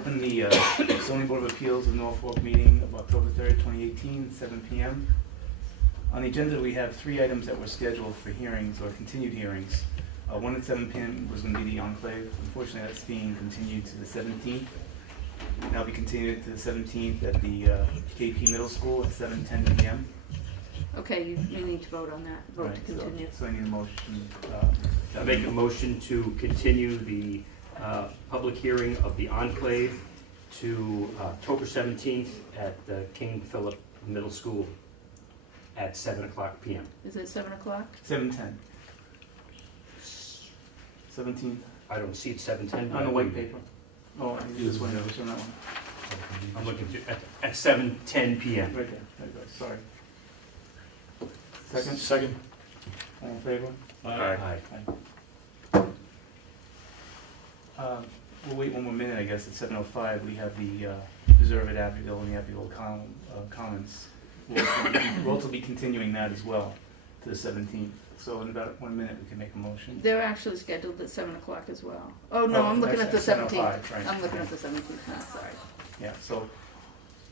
Open the zoning board of appeals of Norfolk meeting of October 3rd, 2018, 7 p.m. On the agenda, we have 3 items that were scheduled for hearings or continued hearings. One at 7 p.m. was going to be the enclave. Unfortunately, that's being continued to the 17th. That'll be continued to the 17th at the KP Middle School at 7:10 p.m. Okay, you need to vote on that, vote to continue. So I need a motion. I make a motion to continue the public hearing of the enclave to October 17th at the King Philip Middle School at 7 o'clock p.m. Is it 7 o'clock? 7:10. 17th. I don't see it 7:10. On the white paper. Oh, I need this one. Which on that one? I'm looking at 7:10 p.m. Right there. There you go. Sorry. Second? Second. All in favor? Aye. We'll wait one more minute, I guess. At 7:05, we have the Preserve at Abbeville and the Abbeville Commons. We'll also be continuing that as well to the 17th. So in about 1 minute, we can make a motion. They're actually scheduled at 7 o'clock as well. Oh, no, I'm looking at the 17th. Right. I'm looking at the 17th now, sorry. Yeah, so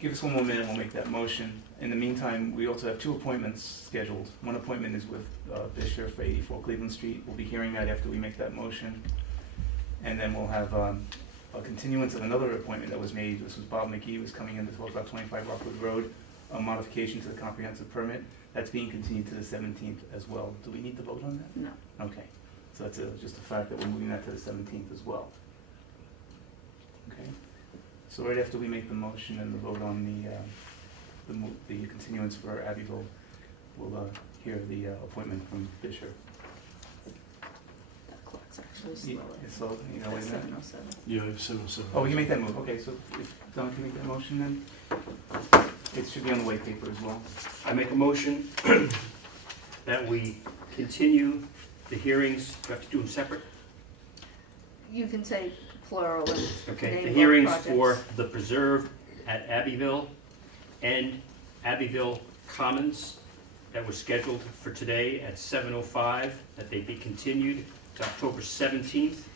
give us 1 more minute, we'll make that motion. In the meantime, we also have 2 appointments scheduled. One appointment is with Bishop for 84 Cleveland Street. We'll be hearing that after we make that motion. And then we'll have a continuance of another appointment that was made. This was Bob McGee, who was coming in to talk about 25 Rockwood Road, a modification to the comprehensive permit. That's being continued to the 17th as well. Do we need to vote on that? No. Okay, so that's just a fact that we're moving that to the 17th as well. Okay, so right after we make the motion and the vote on the continuance for Abbeville, we'll hear the appointment from Fisher. That clock's actually slower. So, you know, wait a It's minute. 7:07. Yeah, 7:07. Oh, we can make that move. Okay, so if Don can make that motion then? It should be on the white paper as well. I make a motion that we continue the hearings. Do we have to do them separate? You can say plural and Okay, name the both hearings projects. for the Preserve at Abbeville and Abbeville Commons that were scheduled for today at 7:05, that they be continued to October 17th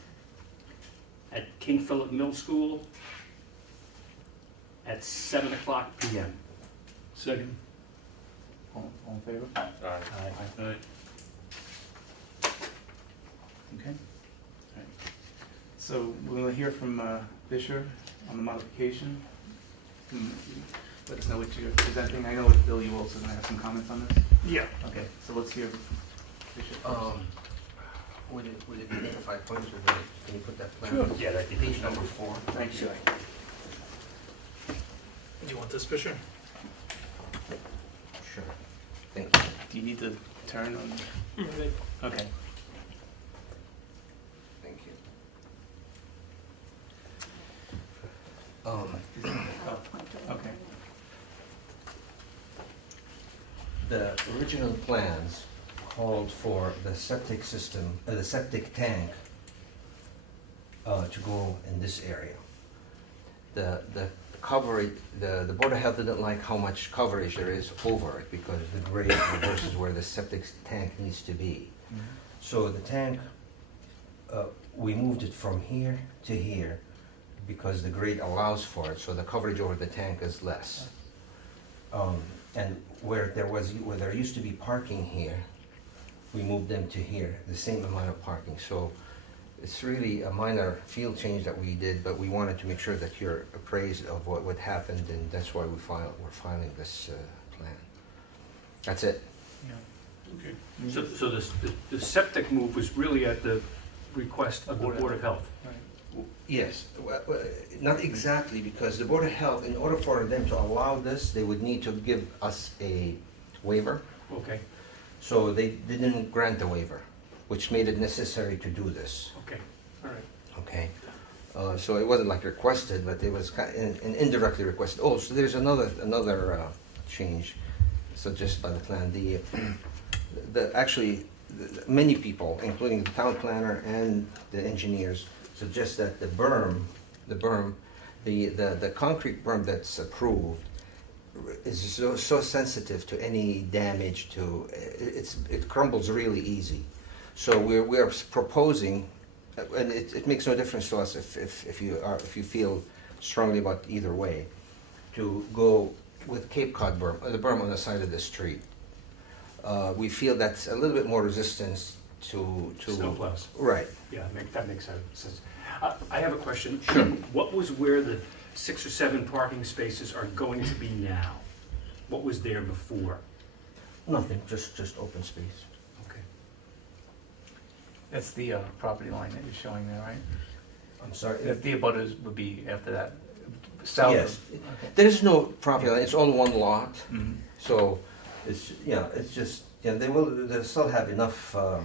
at King Philip Middle School at 7 o'clock p.m. Second. All in favor? Aye. Aye. Okay. All right. So we'll hear from Fisher on the modification. Let us know what you're presenting. I know with Bill, you also gonna have some comments on this. Yeah. Okay, so let's hear Fisher. Would it be identified points or can you put that plan? Sure. Yeah, that'd be Page number 4. Thank you. Do you want this picture? Sure. Thank you. Do you need to turn on? Okay. Thank you. Oh, okay. The original plans called for the septic system, the septic tank to go in this area. The coverage, the Board of Health didn't like how much coverage there is over it because the grade versus where the septic tank needs to be. So the tank, we moved it from here to here because the grade allows for it, so the coverage over the tank is less. And where there used to be parking here, we moved them to here, the same amount of parking. So it's really a minor field change that we did, but we wanted to make sure that you're appraised of what happened, and that's why we're filing this plan. That's it. Yeah. Okay. So the septic move was really at the request of the Board of Health? Right. Yes, not exactly, because the Board of Health, in order for them to allow this, they would need to give us a waiver. Okay, So they didn't grant the waiver, which made it necessary to do this, okay, all right. okay? So it wasn't like requested, but it was indirectly requested. Oh, so there's another change suggested by the plan. Many people, including the town planner and the engineers, suggest that the concrete berm that's approved is so sensitive to any damage to, it crumbles really easy. So we are proposing, and it makes no difference to us if you feel strongly about either way, to go with Cape Cod berm, the berm on the side of the street. We feel that's a little bit more resistance to. Snowplows. Right. Yeah, that makes sense. I have a question. Sure. What was where the 6 or 7 parking spaces are going to be now? What was there before? Nothing, just open space. Okay. That's the property line that you're showing there, right? I'm sorry. The abutters would be after that, south Yes. of. Okay. There is no property line, it's all one lot, Mhm. so it's, it's just, they'll still have enough, Yeah,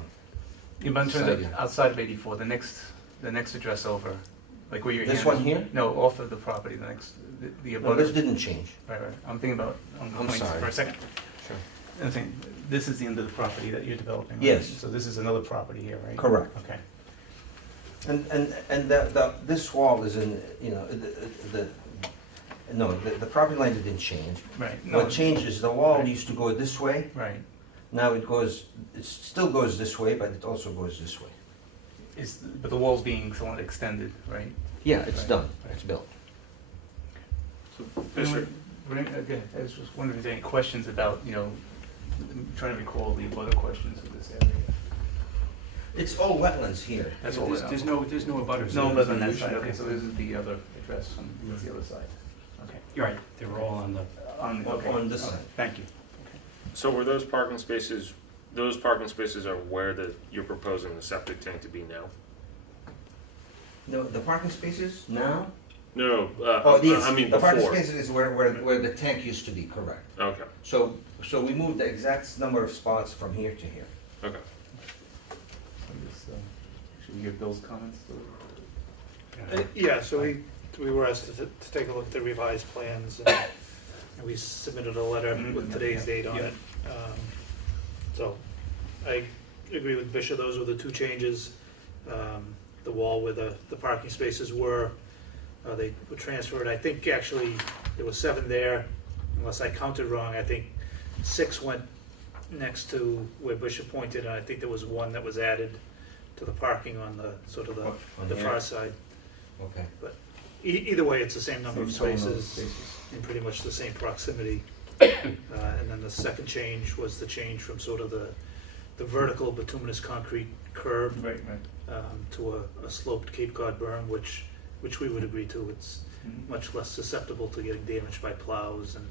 but in terms Side of yard. outside of 84, the next address over, like where your This hand is- one here? No, off of the property, the well, this abutters. didn't change. Right. I'm thinking about, I'm points sorry. for a second. Sure. I'm saying, this is the end of the property that you're developing, right? Yes. So this is another property here, right? Correct. Okay. And this wall is in, the property line didn't change. Right. No, What changed is the wall Right. used to go this way, Right. now it still goes this way, but it also goes this way. But the wall's being somewhat extended, right? Yeah, it's Right. done, Right. it's built. Again, I was just wondering if there's any questions about, I'm trying to recall the other questions of this area. It's all wetlands here. That's all. There's no abutters. No, there. but on that side, okay, so this is the other address on the other side. Okay. You're right, they were all on the, Okay. On this Okay. side. Thank you. So were those parking spaces are where you're proposing the septic tank to be now? The parking spaces now? No, Oh, these, I mean the parking before. spaces is where the tank used to be, correct. Okay, So we moved the exact number of spots from here to here. okay. Should we give Bill's comments? Yeah, so we were asked to take a look at the revised plans, and we submitted a letter Mhm. with today's Yeah. date on Yeah. it. So I agree with Bishop, those were the two changes. The wall where the parking spaces were, they were transferred. I think actually there was 7 there, unless I counted wrong. I think 6 went next to where Bishop pointed, and I think there was 1 that was added to the parking on the, sort of On the here? far side. Okay. Either way, it's the same number of Same total spaces in pretty much the same proximity. And then the second change was the change from sort of the vertical bituminous concrete curb Right, right. to a sloped Cape Cod berm, which we would agree to. It's Mhm. much less susceptible to getting damaged by plows and,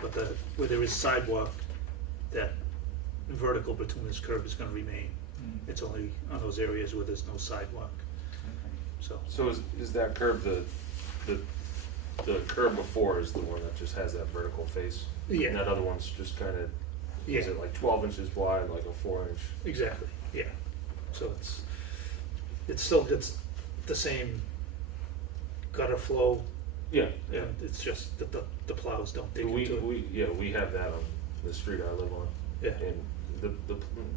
but where there is sidewalk, that vertical bituminous curb is gonna remain. Mhm. It's only on those areas where there's no sidewalk, so. So is that curb the curb before is the one that just has that vertical face? Yeah. And that other one's just kind of, Yeah. is it like 12 inches wide, like a 4-inch? Exactly, yeah. So it still gets the same gutter flow, Yeah, and it's just that the plows don't dig We, into it. we have that on the street I live on. Yeah. And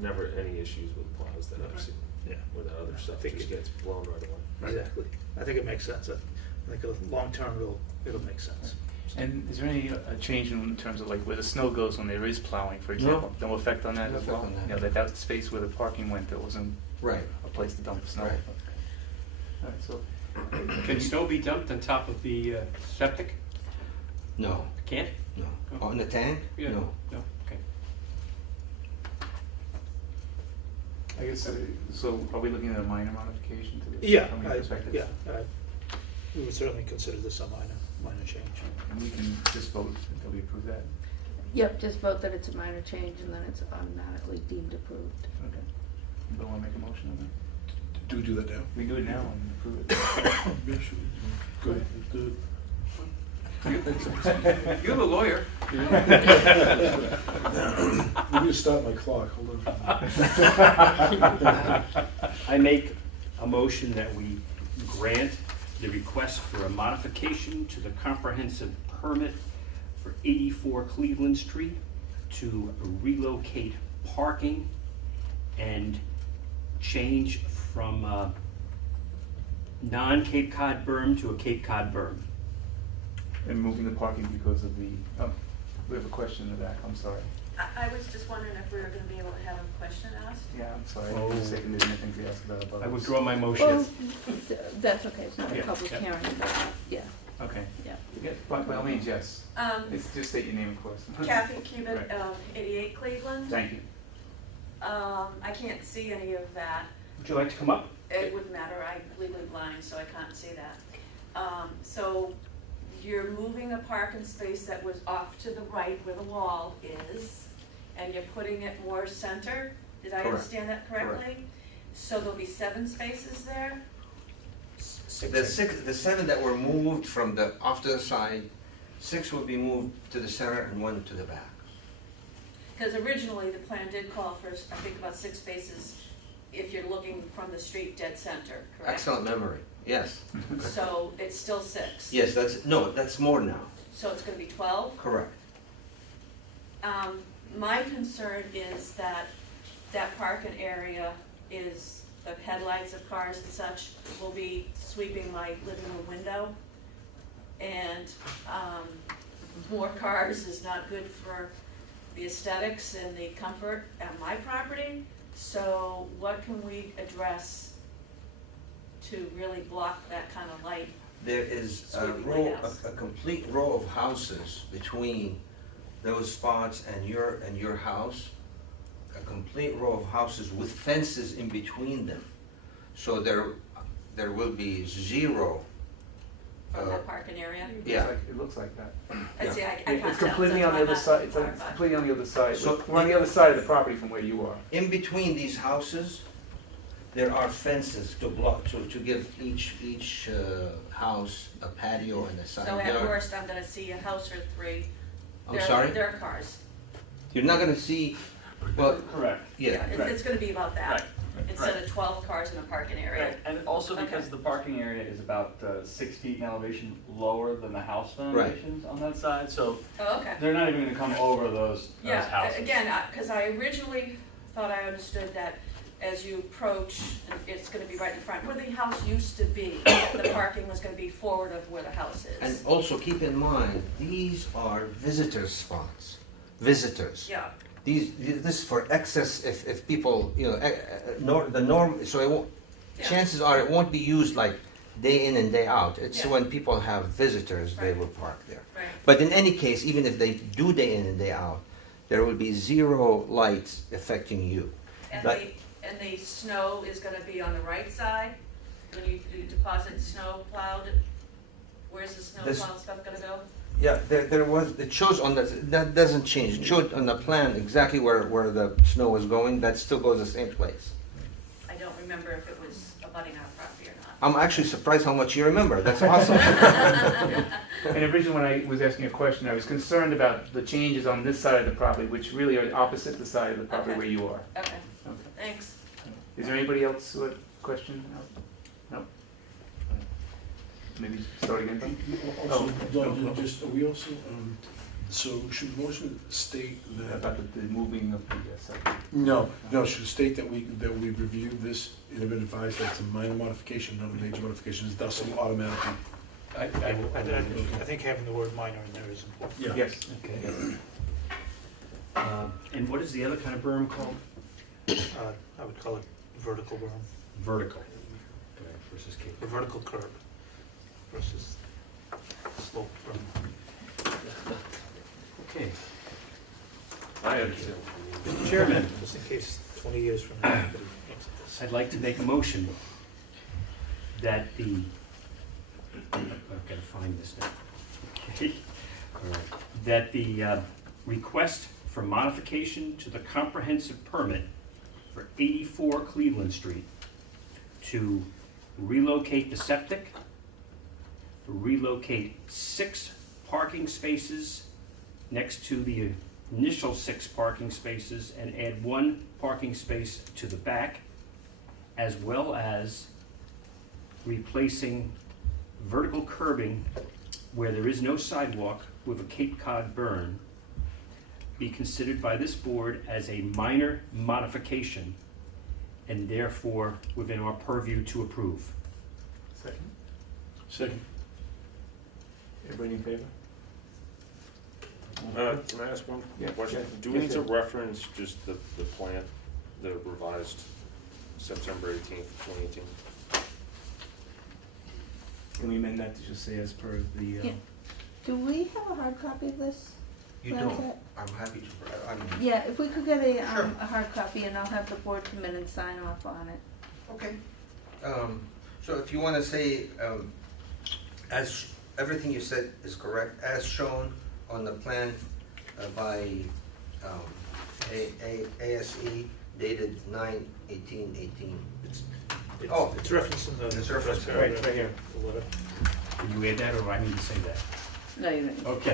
never any issues with plows that I've seen, Yeah, where that other I stuff think just it- gets blown right away. exactly. I think it makes sense. I think long term it'll make sense. And is there any change in terms of like where the snow goes when there is plowing, for example? No effect on that No as effect well? on that. You know, that space where the parking went, there wasn't Right. a place to dump the snow? Right. All right, so. can snow be dumped on top of the septic? No, Can't? no. Oh. On the tank? Yeah. No. No, okay. I guess, so are we looking at a minor modification to this? Yeah, From your perspective? we would certainly consider this a minor change. And we can just vote until we approve that? Yep, just vote that it's a minor change and then it's automatically deemed approved. Okay. Bill, want to make a motion on that? Do we do that now? We can do it now and approve it. Yeah, sure. Go ahead, do it. You're the lawyer. We need to stop my clock, hold on. I make a motion that we grant the request for a modification to the comprehensive permit for 84 Cleveland Street to relocate parking and change from a non-Cape Cod berm to a Cape Cod berm. And moving the parking because of the, oh, we have a question in the back, I'm sorry. I was just wondering if we were gonna be able to have a question asked. Yeah, I'm sorry, I didn't second anything to ask about above. I withdraw my motion. Well, that's okay, it's not a Yeah, public yeah. hearing, but, yeah, Okay. yeah. Yeah, by all means, yes. It's just state your name, of course. Kathy Cubitt, Right. 88 Cleveland. Thank you. I can't see any of that. Would you like to come up? It wouldn't matter, I'm legally blind, so I can't see that. So you're moving a parking space that was off to the right where the wall is, and you're putting it more center? Did I Correct. understand that correctly? So there'll be 7 spaces there? The 7 that were moved from the, off to the side, 6 will be moved to the center and 1 to the back. Because originally, the plan did call for, I think, about 6 spaces if you're looking from the street dead center, correct? Excellent memory, yes. So it's still 6? Yes, that's more now, So it's gonna be 12? correct. My concern is that that parking area is, the headlights of cars and such will be sweeping my living room window. And more cars is not good for the aesthetics and the comfort at my property. So what can we address to really block that kind of light? There is a Sweeping row, lighthouse. a complete row of houses between those spots and your house. A complete row of houses with fences in between them. So there will be 0. From that parking area? Yeah. It looks like that. I see, I Yeah, can't tell. it's completely on the other side, it's completely on the other side. We're on the other side of the property from where you are. In between these houses, there are fences to block, to give each house a patio and a side So yard. at worst, I'm gonna see a house or 3. I'm sorry? There are cars. You're not gonna see, well, Correct. yeah, It's gonna be about that, Right, instead of 12 cars in a parking area. Right, and also because Okay. the parking area is about 6 feet in elevation lower than the house foundations on that side, so Oh, okay. they're not even gonna come over those Yeah, houses. again, because I originally thought I understood that as you approach, it's gonna be right in front, where the house used to be. The parking was gonna be forward of where the house and is. also keep in mind, these are visitor spots, visitors. Yeah, This is for excess, if people, the norm, so it won't, Yeah. chances are it won't be used like day in and day out. It's Yeah. when people have visitors, they Right. will park there. right. But in any case, even if they do day in and day out, there will be 0 lights affecting you. And the snow is gonna be on the right side, when you do deposit snow plowed, where's the snow This- plowed stuff gonna go? Yeah, there was, it shows on that doesn't change. It showed on the plan exactly where the snow was going. That still goes the same place. I don't remember if it was abutting our property or not. I'm actually surprised how much you remember. That's awesome. And originally, when I was asking a question, I was concerned about the changes on this side of the property, which really are opposite the side of the property Okay. where you are. Okay, Okay. thanks. Is there anybody else who had a question? No? Maybe start again? Also, Don, just, are we also, so should the motion state that, About the moving of the site. no, should it state that we reviewed this and have been advised that it's a minor modification, not a major modification, is thus automatically? I think having the word minor in there is important. Yeah. Yes. Okay. And what is the other kind of berm called? I would call it vertical berm, Vertical. Okay, versus cape. or vertical curb versus slope berm. Okay. I understand. Mr. Chairman, Just in case 20 years from now, anybody looks at this. I'd like to make a motion that the, I've got to find this now. Okay. All right. That the request for modification to the comprehensive permit for 84 Cleveland Street to relocate the septic, relocate 6 parking spaces next to the initial 6 parking spaces and add 1 parking space to the back, as well as replacing vertical curbing where there is no sidewalk with a Cape Cod berm, be considered by this board as a minor modification and therefore within our purview to approve. Second? Second. Everybody in favor? Can I ask one Yeah, question? yeah. Do we need to reference just the plan, the revised September 18th, 2018? Can we amend that to just say as per the, Yeah. Do we have a hard copy of this? You Plan don't, set? I'm happy to, I mean, Yeah, if we could get Sure. a hard copy, and I'll have the board come in and sign off on it. okay. So if you wanna say, as, everything you said is correct, as shown on the plan by ASE dated 9/18/18. Oh. It's referenced in the It's first referenced, right, paragraph. right here. The letter. Can you add that, or I need to say that? No, you didn't. Okay.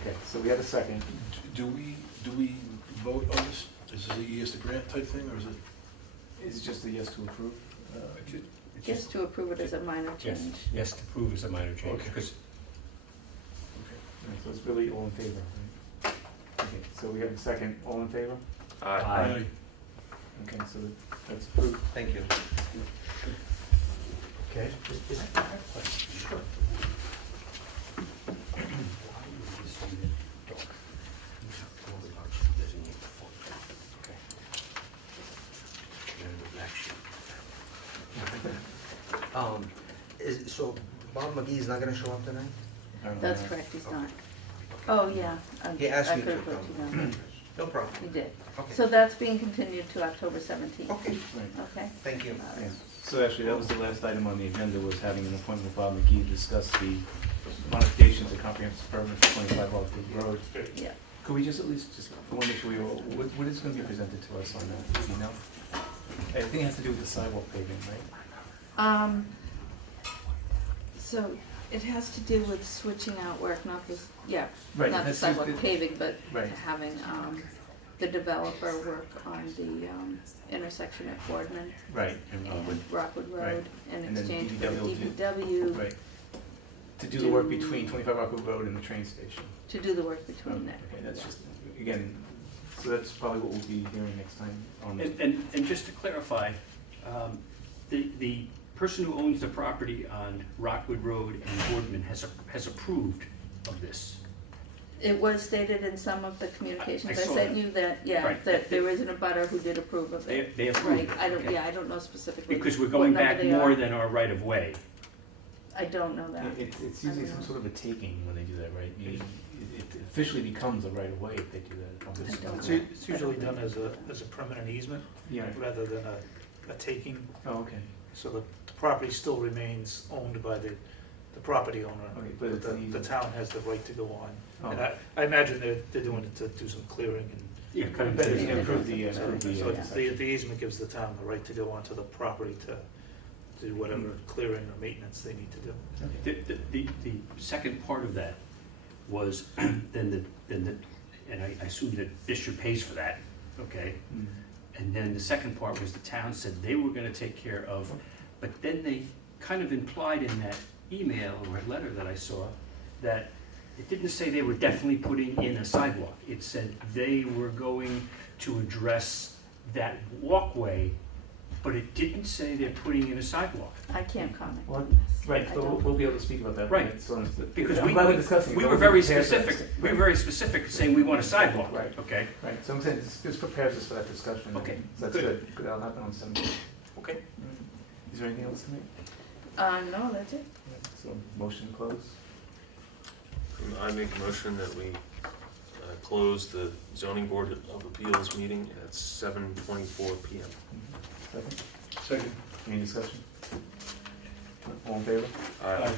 Okay, so we have a second. Do we vote on this? Is this a yes to grant type thing, or is it? Is it just a yes to approve? It's Just to approve it as a minor Yes, change. yes, to prove is a minor change, Okay. because Right, so it's really all in favor, right? Okay, so we have a second, all in favor? Aye. Okay, so that's approved. Thank you. Okay. Sure. So Bob McGee's not gonna show up tonight? I don't That's know. correct, he's not. Oh, yeah. He asked me to could've put come. you down. No problem. He did. Okay. So that's being continued to October 17th. Okay, Right, Okay? thank you. All yeah. right. So actually, that was the last item on the agenda, was having an appointment with Bob McGee to discuss the modification to comprehensive permit for 25 Rockwood Road. Yeah. Could we just at least, I want to make sure we all, what is going to be presented to us on that, do you know? I think it has to do with the sidewalk paving, right? So it has to do with switching out work, not the, yeah, Right, not the that's just sidewalk the- paving, but Right. having, the developer work on the, intersection at Boardman Right, and and Rockwood Right. Road in And then exchange for DPW will do- DPW right. To do the work between 25 Rockwood Road and the train station. to do the work between that. Okay, that's just, again, so that's probably what we'll be hearing next time on this. And just to clarify, the person who owns the property on Rockwood Road and Boardman has approved of this. It was stated in some of the communications. I saw sent that. you that, yeah, Right. that there is an abutter who did approve of it. They approved Right, it, I don't, okay. yeah, I don't know specifically. Because we're what going number back they more are. than our right of way. I don't know that. It's usually some sort of a taking when they do that, right? It officially becomes a right of way if they do that. I don't know. It's usually done as a permanent easement Yeah, rather than a taking, oh, okay, so the property still remains owned by the property owner. okay, but it's an The easement. town has the right to go on. Oh. And I imagine they're doing it to do some clearing and. Yeah, But it's Yeah. improve the, So improve the so intersection. the easement gives the town the right to go onto the property to do whatever clearing or maintenance they need to do. The second part of that was then and I assume that Fisher pays for that, okay? Mm. And then the second part was the town said they were gonna take care of, but then they kind of implied in that email or letter that I saw that it didn't say they were definitely putting in a sidewalk. It said they were going to address that walkway, but it didn't say they're putting in a sidewalk. I can't comment Well, on this. Right, I so don't. we'll be able to speak about that. Right. Right, so Because I'm glad we're discussing it. we I were wasn't very prepared for that. specific, we were Right. very specific saying we want a sidewalk, Right. okay? Right, so I'm saying this prepares us for that discussion. Okay, So that's good. good, good, that'll happen on Sunday. Okay. Is there anything else to make? No, that's it. So, motion to close? I make a motion that we close the zoning board of appeals meeting at 7:24 PM. Second? Second. Any discussion? All in favor? Aye. Aye.